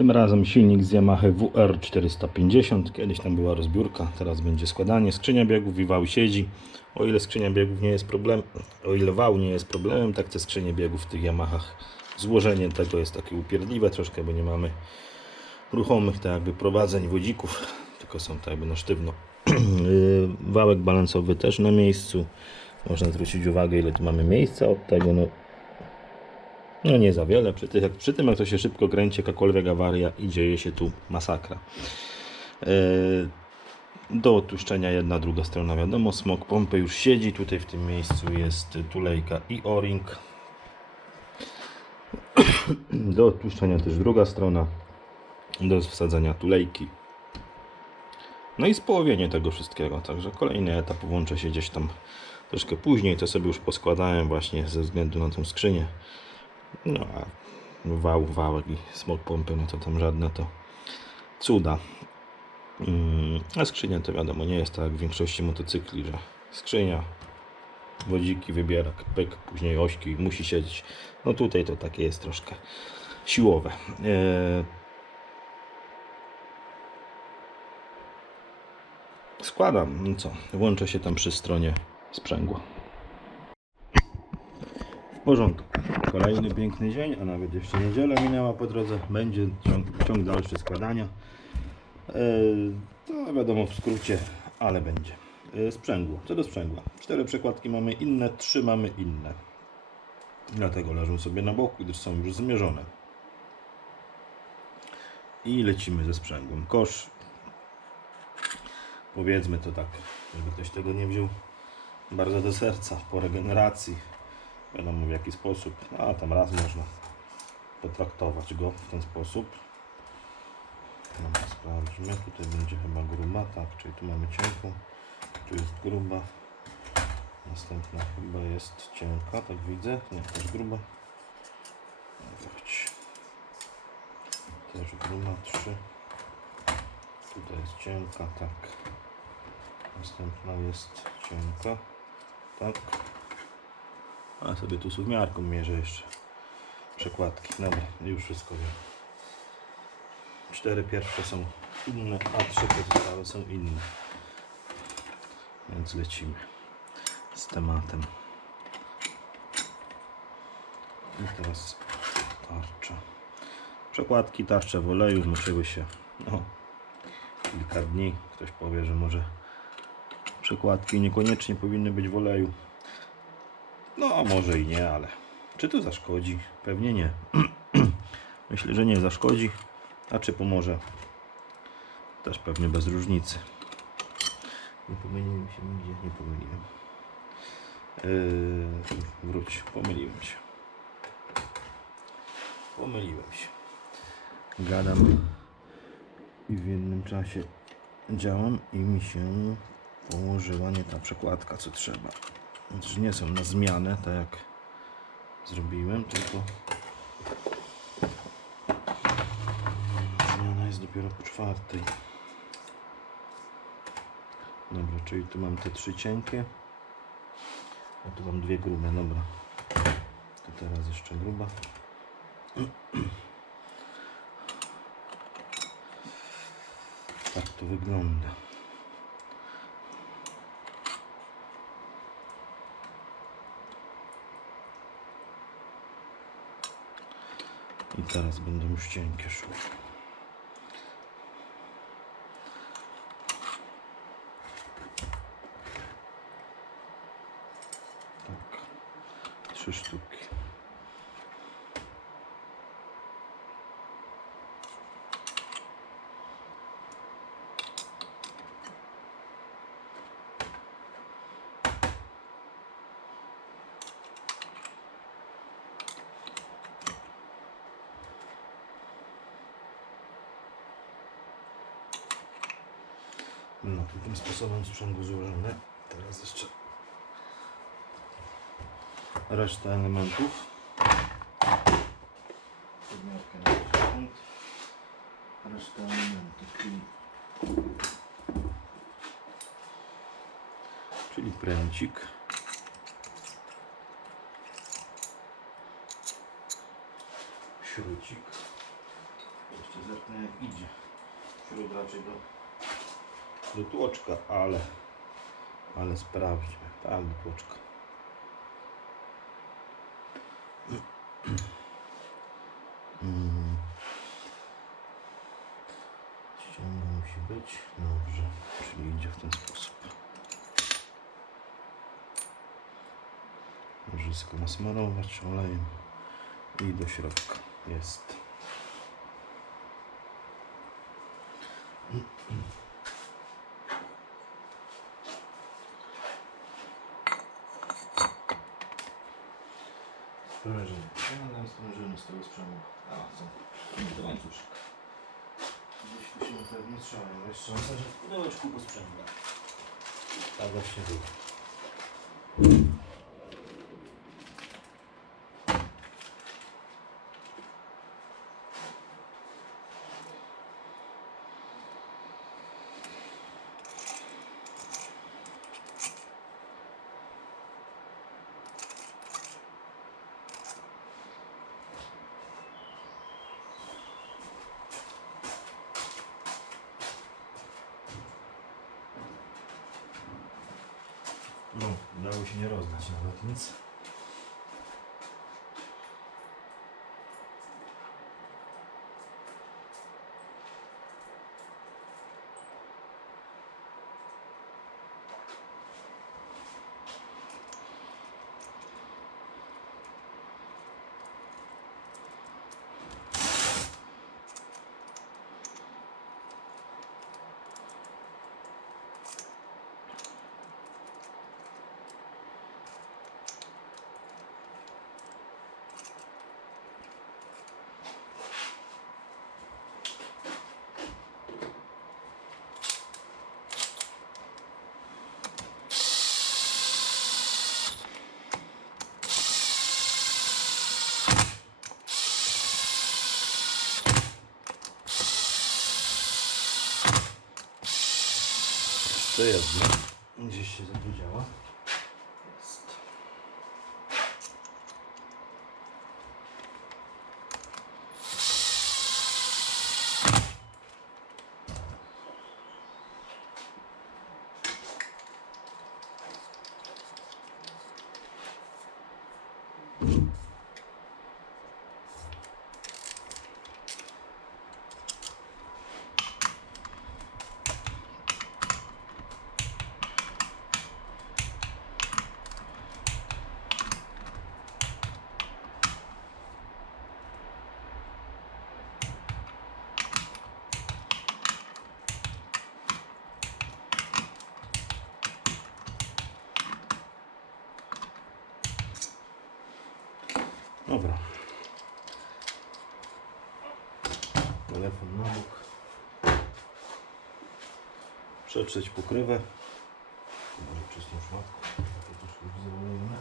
Tym razem silnik z Yamaha WR450. Kiedyś tam była rozbiórka, teraz będzie składanie. Skrzynia biegów i wał siedzi. O ile skrzynia biegów nie jest problem, o ile wał nie jest problemem, tak te skrzynie biegów w tych Yamahach. Złożenie tego jest takie upierdliwe troszkę, bo nie mamy ruchomych tak jakby prowadzeń wodzików, tylko są tak jakby na sztywno. Yy, Wałek balansowy też na miejscu. Można zwrócić uwagę ile tu mamy miejsca od tego. No, no nie za wiele. Przy, tych, przy tym jak to się szybko kręci, jakakolwiek awaria i dzieje się tu masakra. Yy, do odtłuszczenia jedna, druga strona wiadomo. Smok pompy już siedzi. Tutaj w tym miejscu jest tulejka i o-ring. Do odtłuszczenia też druga strona. Do wsadzenia tulejki. No i społowienie tego wszystkiego. Także kolejny etap włączę się gdzieś tam troszkę później. To sobie już poskładałem właśnie ze względu na tą skrzynię. No a wał, wałek i smok pompy, no to tam żadne to cuda. Mm, A skrzynia to wiadomo, nie jest tak jak w większości motocykli, że skrzynia, wodziki, wybierak, pyk, później ośki, musi siedzieć. No tutaj to takie jest troszkę siłowe. Eee, Składam, no co, włączę się tam przy stronie sprzęgła. W porządku. Kolejny piękny dzień, a nawet jeszcze niedziela minęła po drodze. Będzie ciąg, ciąg dalszy składania. Yy, to wiadomo w skrócie, ale będzie. Yy, sprzęgło. Co do sprzęgła. Cztery przekładki mamy inne, trzy mamy inne. Dlatego leżą sobie na boku, gdyż są już zmierzone. I lecimy ze sprzęgłem. Kosz powiedzmy to tak, żeby ktoś tego nie wziął bardzo do serca, po regeneracji, wiadomo w jaki sposób, no, a tam raz można potraktować go w ten sposób. Dobra, sprawdźmy, tutaj będzie chyba gruba, tak, czyli tu mamy cienką, tu jest gruba, następna chyba jest cienka, tak widzę, nie, też gruba, chodź. też gruba, trzy, tutaj jest cienka, tak, następna jest cienka, tak, a sobie tu suwmiarką mierzę jeszcze przekładki, dobra, już wszystko wiem. Cztery pierwsze są inne, a trzy pozostałe są inne. Więc lecimy z tematem. I teraz tarcza. Przekładki tarcze w oleju zmoczyły się no, kilka dni. Ktoś powie, że może przekładki niekoniecznie powinny być w oleju. No, może i nie, ale czy to zaszkodzi? Pewnie nie. Myślę, że nie zaszkodzi. A czy pomoże? Też pewnie bez różnicy. Nie pomyliłem się nigdzie, nie pomyliłem. Yy, wróć, pomyliłem się. Pomyliłem się. Gadam i w jednym czasie działam i mi się położyła nie ta przekładka co trzeba. Znaczy nie są na zmianę, tak jak zrobiłem, tylko Zmiana jest dopiero po czwartej. Dobra, czyli tu mam te trzy cienkie. A tu mam dwie grube, dobra. To teraz jeszcze gruba. Tak to wygląda. Teraz będą już cienkie szły. Tak. Trzy sztuki. No, tym sposobem sprzęgło złożone. Teraz jeszcze reszta elementów. Podmiarkę na sekund. Reszta elementów, czyli, czyli pręcik. Śrucik. Jeszcze zerknę. jak idzie. Wśród raczej do, do tłoczka, ale, ale sprawdźmy. Tak, do tłoczka. Mm. Ściąga musi być. Dobrze, czyli idzie w ten sposób. Łożysko nasmarować olejem i do środka. Jest. Sprężyny. Ja sprężyny z tego sprzęgu. A, co? To łańcuszek. Gdzieś tu trzeba. Jeszcze myślę, że w pudełeczku po sprzęgu. Tak właśnie było. No, udało się nie rozdać nawet nic. Jedno. Gdzieś się zapodziała. Dobra. Telefon na bok. Przetrzeć pokrywę. Może czystą szmatką. To też już zrobimy.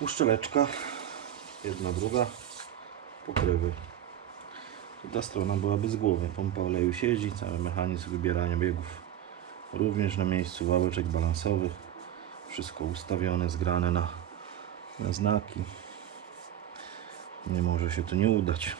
Uszczeleczka. Jedna, druga. Pokrywy. Ta strona byłaby z głowy. Pompa oleju siedzi, cały mechanizm wybierania biegów również na miejscu, wałeczek balansowych. Wszystko ustawione, zgrane na, na znaki. Nie może się to nie udać.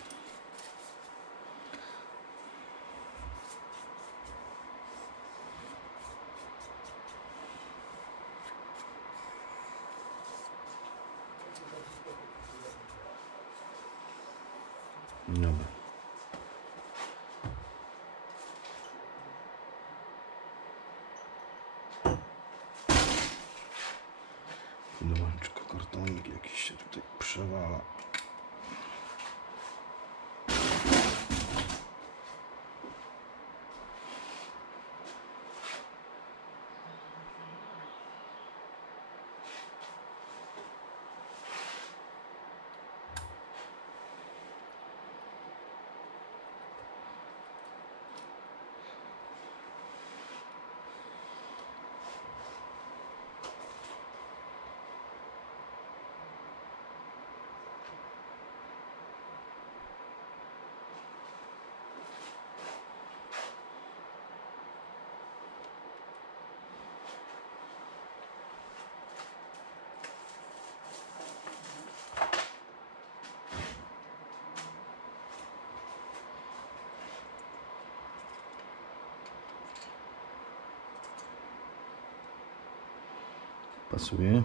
Pasuje.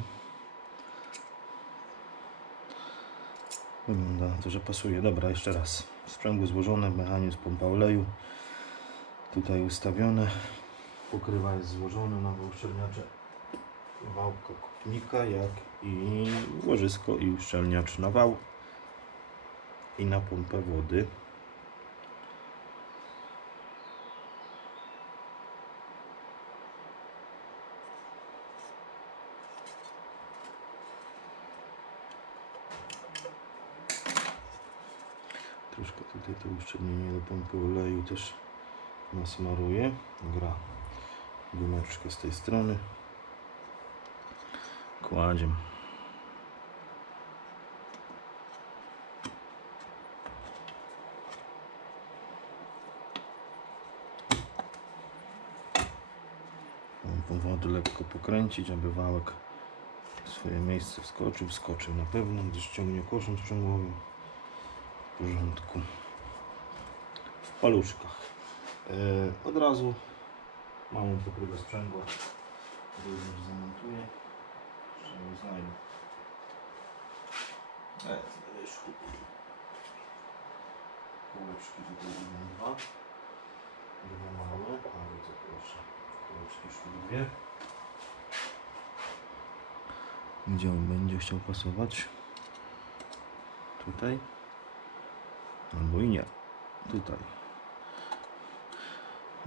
Wygląda na to, że pasuje. Dobra, jeszcze raz. Sprzęgło złożone, mechanizm pompa oleju. Tutaj ustawione. Pokrywa jest złożona na uszczelniacze wałka kopnika, jak i łożysko i uszczelniacz na wał i na pompę wody. To uszczelnienie do pompy oleju też nasmaruję. Gra gumeczkę z tej strony. Kładziem. Pompą wody lekko pokręcić, aby wałek w swoje miejsce wskoczył. Wskoczył na pewno, gdyż ciągnie koszem sprzęgłowym. W porządku. Paluszkach. E, od razu małą pokrywę sprzęgła również zamontuję. Jeszcze ją znajdę. E, z wierzchu. Kółeczki tutaj będą dwa. Dwa małe, a widzę proszę. Kółeczki szły dwie. Gdzie on będzie chciał pasować? Tutaj. Albo i nie. Tutaj.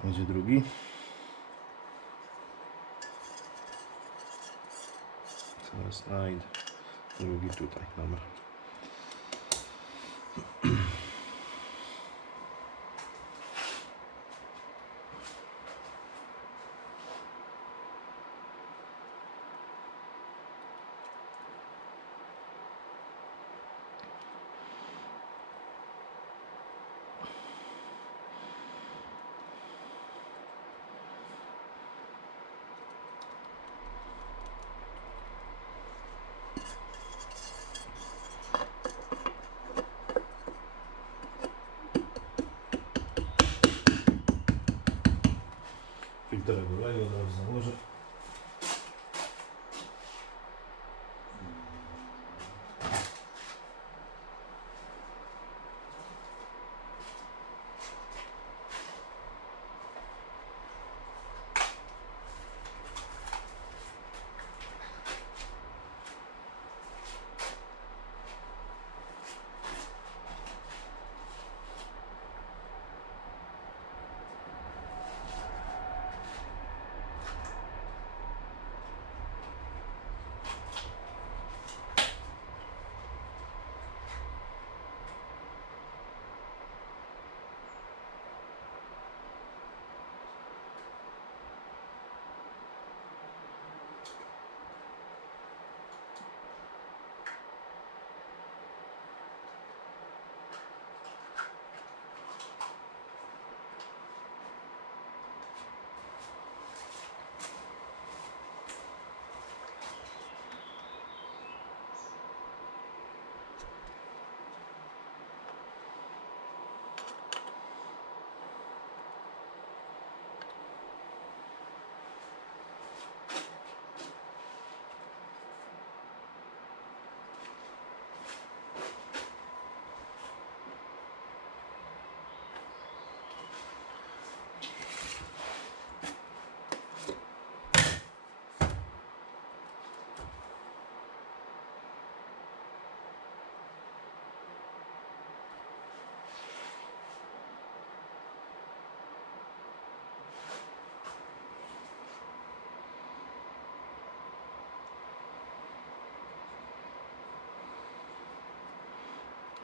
Będzie drugi. Zaraz znajdę. Drugi tutaj, dobra.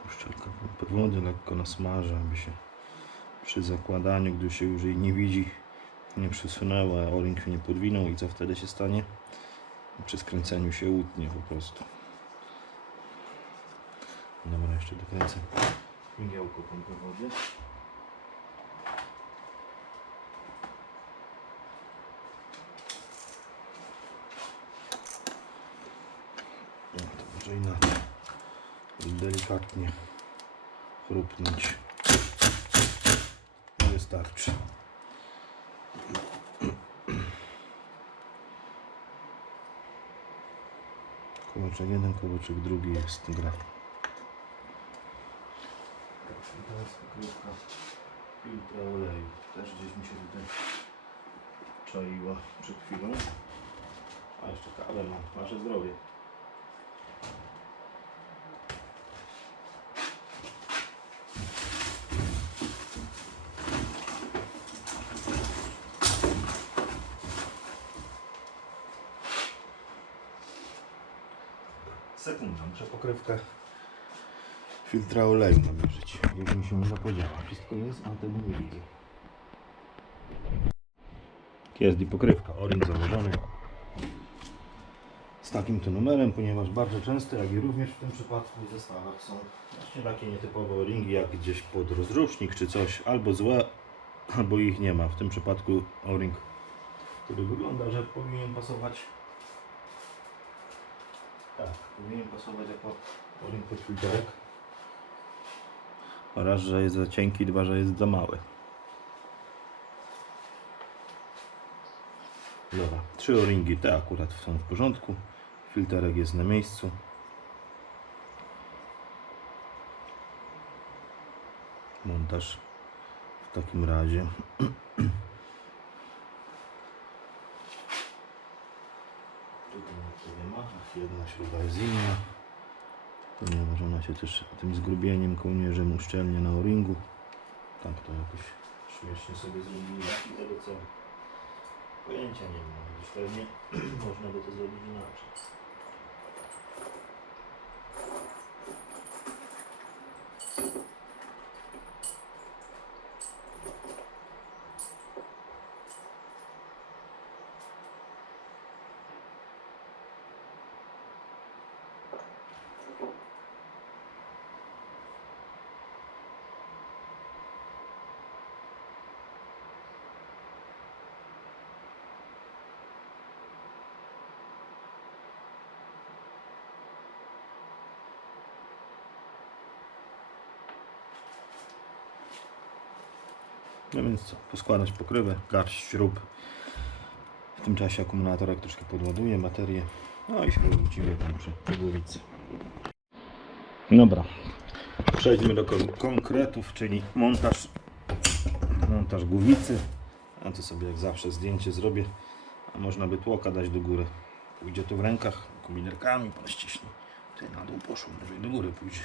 Uszczelka pompy wody lekko nasmażę, aby się przy zakładaniu, gdy się już jej nie widzi, nie przesunęła, a o-ring się nie podwinął i co wtedy się stanie? Przy skręceniu się utnie po prostu. Dobra, jeszcze dokręcę migiełko pompy wody. No to może inaczej. Delikatnie chrupnąć. I wystarczy. kołeczek jeden, kołeczek drugi jest gra. I teraz pokrywka filtra oleju. Też gdzieś mi się tutaj czaiła przed chwilą. A jeszcze kawę mam. Wasze zdrowie. Pokrywkę filtra oleju namierzyć. Już mi się nie zapodziała. Wszystko jest, a tego nie widzę. Jest i pokrywka, orange założony. Z takim to numerem, ponieważ bardzo często, jak i również w tym przypadku w zestawach są właśnie takie nietypowe o-ringi, jak gdzieś pod rozrusznik czy coś, albo złe, albo ich nie ma. W tym przypadku o-ring, który wygląda, że powinien pasować tak, powinien pasować jako o-ring pod filterek. Raz, że jest za cienki, dwa, że jest za mały. Dobra, trzy o-ringi te akurat są w porządku. Filterek jest na miejscu. Montaż w takim razie. Tutaj nic tu nie ma. Jedna śruba jest inna. Ponieważ ona się też tym zgrubieniem kołnierzem uszczelnia na o-ringu. Tak to jakoś śmiesznie sobie zrobili. Tego co Pojęcia nie mam, pewnie można by to zrobić inaczej. No więc co, poskładać pokrywę, garść śrub. W tym czasie akumulatorek troszkę podładuje baterię. No i się wrócimy tam przy, głowicy. Dobra, przejdźmy do kon- konkretów, czyli montaż, montaż głowicy. A to sobie jak zawsze zdjęcie zrobię, a można by tłoka dać do góry. Pójdzie to w rękach, kominerkami pan ściśnie. Ty na dół poszło, może i do góry pójdzie.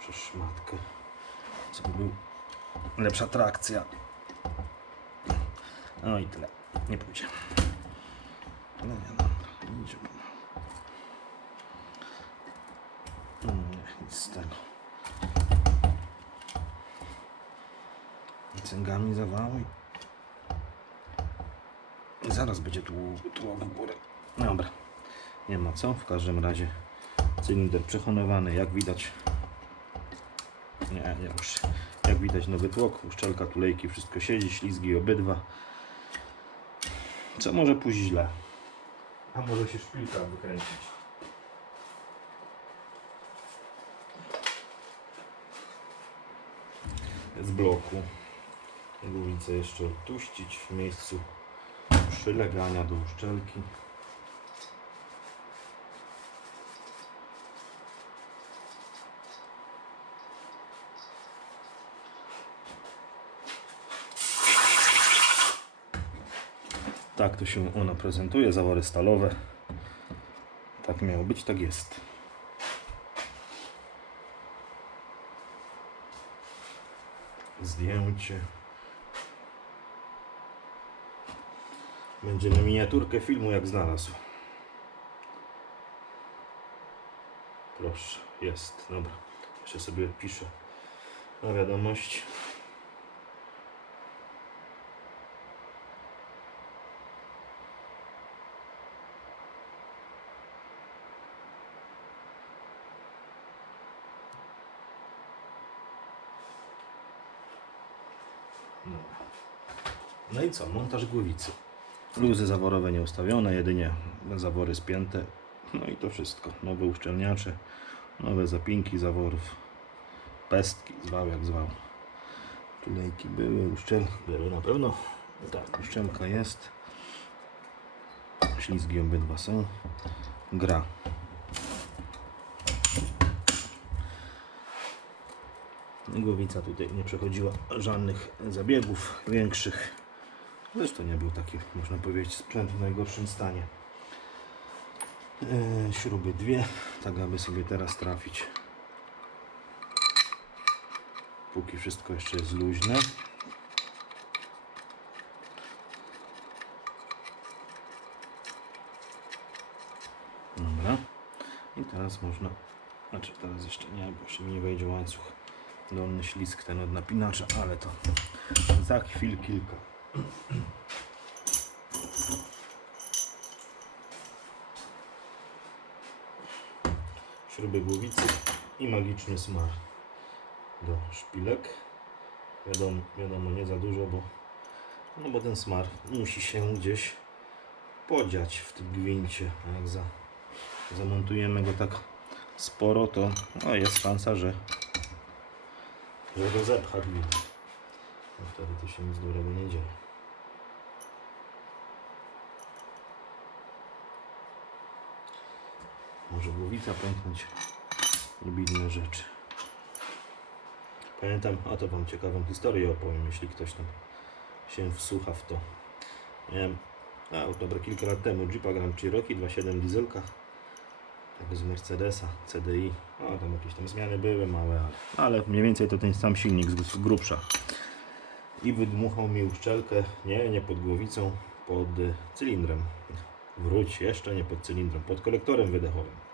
Przez szmatkę. Co by był lepsza trakcja. No i tyle. Nie pójdzie. No nie, dobra. Idzie. Mm, Nie, nic z tego. Cęgami zawały. Zaraz będzie tu tło w górę. Dobra. Nie ma co. W każdym razie cylinder przehonowany, jak widać. Nie, nie muszę. Jak widać nowy tłok, uszczelka, tulejki, wszystko siedzi, ślizgi obydwa. Co może pójść źle? A może się szpilka wykręcić. Z bloku. Głowicę jeszcze odtuścić w miejscu przylegania do uszczelki. To się ona prezentuje, zawory stalowe. Tak miało być, tak jest. Zdjęcie. Będzie na miniaturkę filmu jak znalazł. Proszę, jest, dobra. Jeszcze sobie piszę na wiadomość. i co? Montaż głowicy. Luzy zaworowe nieustawione, jedynie zawory spięte. No i to wszystko. Nowe uszczelniacze, nowe zapinki zaworów, pestki, zwał jak zwał. Tulejki były, uszczel były na pewno. Tak, uszczelka jest. Ślizgi obydwa są. Gra. Głowica tutaj nie przechodziła żadnych zabiegów większych. Zresztą nie był taki, można powiedzieć, sprzęt w najgorszym stanie. Yy, śruby dwie, tak aby sobie teraz trafić. Póki wszystko jeszcze jest luźne. Dobra. I teraz można, znaczy teraz jeszcze nie, bo jeszcze mi nie wejdzie łańcuch. Dolny ślisk ten od napinacza, ale to za chwil kilka. Śruby głowicy i magiczny smar do szpilek. Wiadomo, wiadomo nie za dużo, bo, no bo ten smar musi się gdzieś podziać w tym gwincie. A jak za, zamontujemy go tak sporo, to no, jest szansa, że, że go zepcha gwint. No wtedy to się nic dobrego nie dzieje. Może głowica pęknąć lub inne rzeczy. Pamiętam, a to Wam ciekawą historię opowiem, jeśli ktoś tam się wsłucha w to. Miałem, a już kilka lat temu, Jeepa Grand Cherokee 2.7 dieselka, tak z Mercedesa, CDI, a tam jakieś tam zmiany były małe, ale, ale mniej więcej to ten sam silnik z, grubsza. I wydmuchał mi uszczelkę, nie, nie pod głowicą, pod y, cylindrem. Wróć, jeszcze nie pod cylindrem, pod kolektorem wydechowym.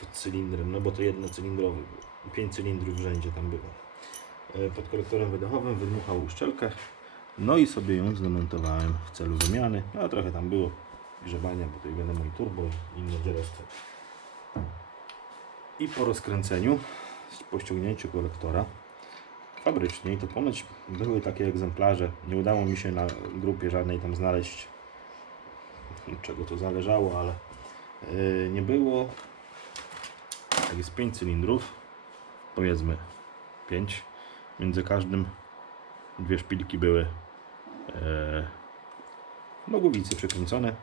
Pod cylindrem, no bo to jednocylindrowy. Pięć cylindrów w rzędzie tam było. E, Pod kolektorem wydechowym wydmuchał uszczelkę. No i sobie ją zdemontowałem w celu wymiany. No trochę tam było grzebania, bo tutaj wiadomo i turbo i inne dzierestwo. I po rozkręceniu, po ściągnięciu kolektora fabrycznie, to ponoć były takie egzemplarze. Nie udało mi się na grupie żadnej tam znaleźć czego to zależało, ale yy, nie było. Jak jest 5 cylindrów, powiedzmy 5, między każdym dwie szpilki były yy, no głowice przekręcone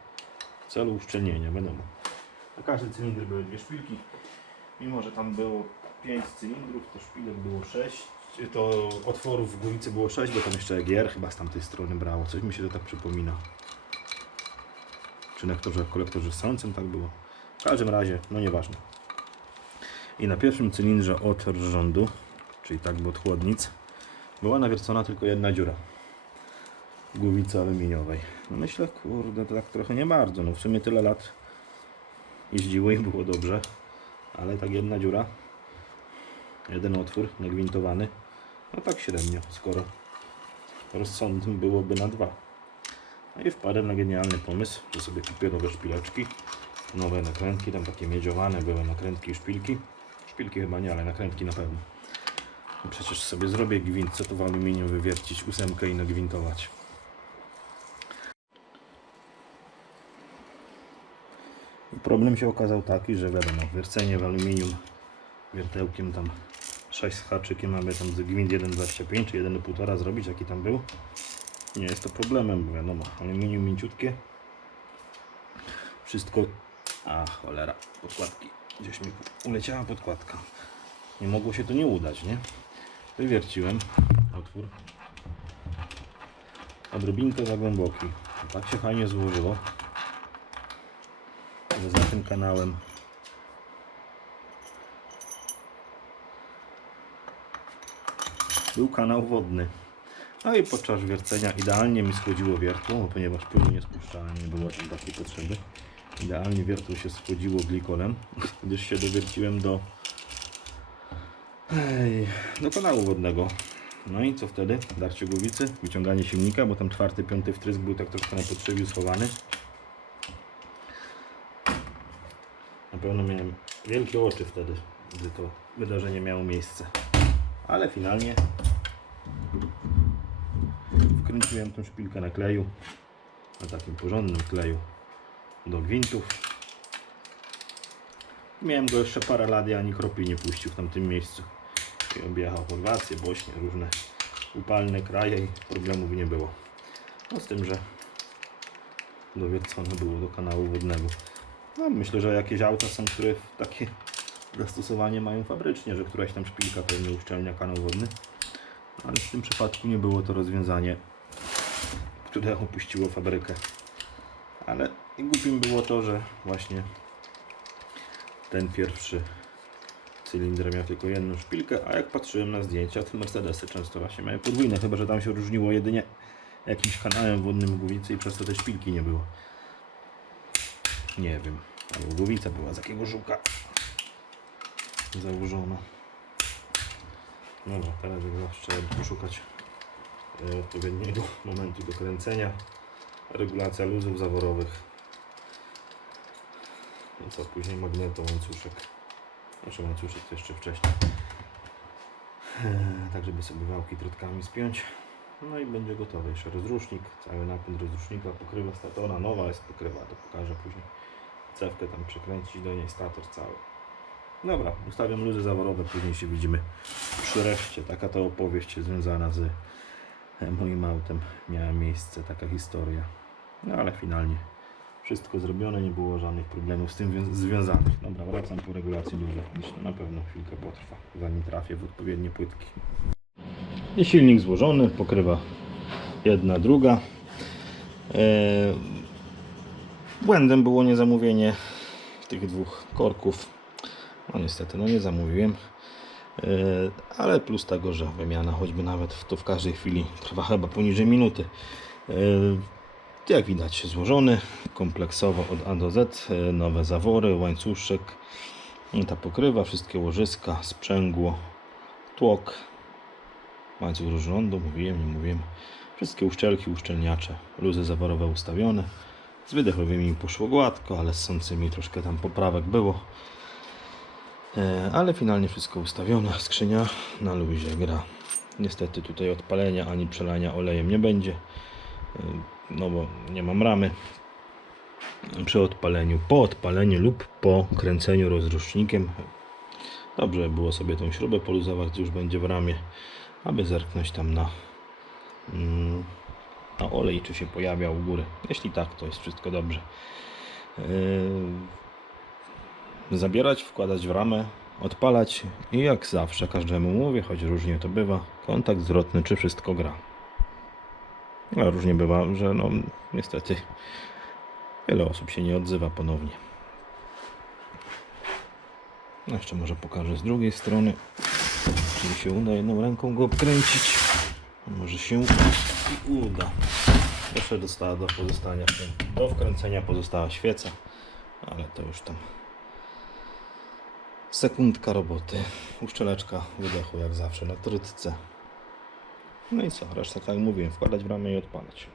w celu uszczelnienia, wiadomo. Na każdy cylinder były dwie szpilki. Mimo, że tam było 5 cylindrów, to szpilek było 6. To otworów w głowicy było 6, bo tam jeszcze EGR chyba z tamtej strony brało. Coś mi się to tak przypomina czy na lektorze, kolektorze sącym tak było. W każdym razie, no nieważne. I na pierwszym cylindrze od rządu, czyli tak od chłodnic, była nawiercona tylko jedna dziura. Głowicy aluminiowej. No myślę, kurde, to tak trochę nie bardzo. No w sumie tyle lat jeździło i było dobrze. Ale tak jedna dziura, jeden otwór nagwintowany, no tak średnio, skoro rozsądnym byłoby na dwa. No i wpadłem na genialny pomysł, że sobie kupię nowe szpileczki, nowe nakrętki, tam takie miedziowane były nakrętki i szpilki. Szpilki chyba nie, ale nakrętki na pewno. No Przecież sobie zrobię gwint, co to w aluminium wywiercić ósemkę i nagwintować. Problem się okazał taki, że wiadomo, wiercenie w aluminium wiertełkiem tam 6 z haczykiem, aby tam gwint 1,25 czy 1,5 zrobić, jaki tam był nie jest to problemem, bo wiadomo, aluminium mięciutkie. Wszystko. A cholera, podkładki. Gdzieś mi uleciała podkładka. Nie mogło się to nie udać, nie? Wywierciłem otwór. Odrobinkę za głęboki. Tak się fajnie złożyło, że za tym kanałem był kanał wodny. No i podczas wiercenia idealnie mi schłodziło wiertło, ponieważ płynu nie spuszczałem, nie było takiej potrzeby. Idealnie wiertło się schłodziło glikolem, gdyż się dowierciłem do, ej, do kanału wodnego. No i co wtedy? Darcie głowicy, wyciąganie silnika, bo tam czwarty, piąty wtrysk był tak troszkę na potrzebiu schowany. Na pewno miałem wielkie oczy wtedy, gdy to wydarzenie miało miejsce. Ale finalnie wkręciłem tą szpilkę na kleju, na takim porządnym kleju do gwintów. Miałem go jeszcze parę lat i ani kropli nie puścił w tamtym miejscu. I objechał Chorwację, Bośnię, różne upalne kraje i problemów nie było. No z tym, że dowiercone było do kanału wodnego. No, myślę, że jakieś auta są, które takie zastosowanie mają fabrycznie, że któraś tam szpilka pewnie uszczelnia kanał wodny. Ale w tym przypadku nie było to rozwiązanie, które opuściło fabrykę. Ale głupim było to, że właśnie ten pierwszy cylinder miał tylko jedną szpilkę, a jak patrzyłem na zdjęcia, to Mercedesy często właśnie mają podwójne, chyba że tam się różniło jedynie jakimś kanałem wodnym głowicy i przez to te szpilki nie było. Nie wiem, albo głowica była z jakiego żuka założona. Dobra, teraz trzeba poszukać e, odpowiedniego momentu do kręcenia. Regulacja luzów zaworowych. I co później magneto, łańcuszek. Znaczy łańcuszek to jeszcze wcześniej. Eee, Tak, żeby sobie wałki trotkami spiąć. No i będzie gotowy. Jeszcze rozrusznik, cały napęd rozrusznika, pokrywa statora, nowa jest pokrywa, to pokażę później. Cewkę tam przekręcić do niej, stator cały. Dobra, ustawiam luzy zaworowe, później się widzimy przy reszcie. Taka to opowieść związana z moim autem miała miejsce, taka historia. No ale finalnie wszystko zrobione, nie było żadnych problemów z tym wią- związanych. Dobra, wracam po regulacji luzów. Myślę, na pewno chwilkę potrwa, zanim trafię w odpowiednie płytki. I silnik złożony, pokrywa jedna, druga. Eee, błędem było niezamówienie tych dwóch korków. No niestety, no nie zamówiłem. Eee, ale plus tego, że wymiana choćby nawet w, to w każdej chwili trwa chyba poniżej minuty. Eee, jak widać złożony kompleksowo od A do Z, e, nowe zawory, łańcuszek, ta pokrywa, wszystkie łożyska, sprzęgło, tłok, łańcuch rozrządu, mówiłem, nie mówiłem, wszystkie uszczelki, uszczelniacze, luzy zaworowe ustawione, z wydechowymi poszło gładko, ale z sącymi troszkę tam poprawek było, E, ale finalnie wszystko ustawione, skrzynia na luzie gra. Niestety tutaj odpalenia ani przelania olejem nie będzie. No bo nie mam ramy. Przy odpaleniu, po odpaleniu lub po kręceniu rozrusznikiem. Dobrze by było sobie tą śrubę poluzować, już będzie w ramie aby zerknąć tam na mm, na olej, czy się pojawia u góry. Jeśli tak, to jest wszystko dobrze. Yy, zabierać, wkładać w ramę odpalać i jak zawsze każdemu mówię, choć różnie to bywa kontakt zwrotny, czy wszystko gra a różnie bywa, że no niestety wiele osób się nie odzywa ponownie. No jeszcze może pokażę z drugiej strony. Czyli się uda jedną ręką go obkręcić. Może się i uda. Jeszcze dostała do pozostania, do wkręcenia pozostała świeca, ale to już tam sekundka roboty. Uszczeleczka wydechu jak zawsze na trytce. No i co, resztę tak jak mówiłem, wkładać w ramę i odpalać.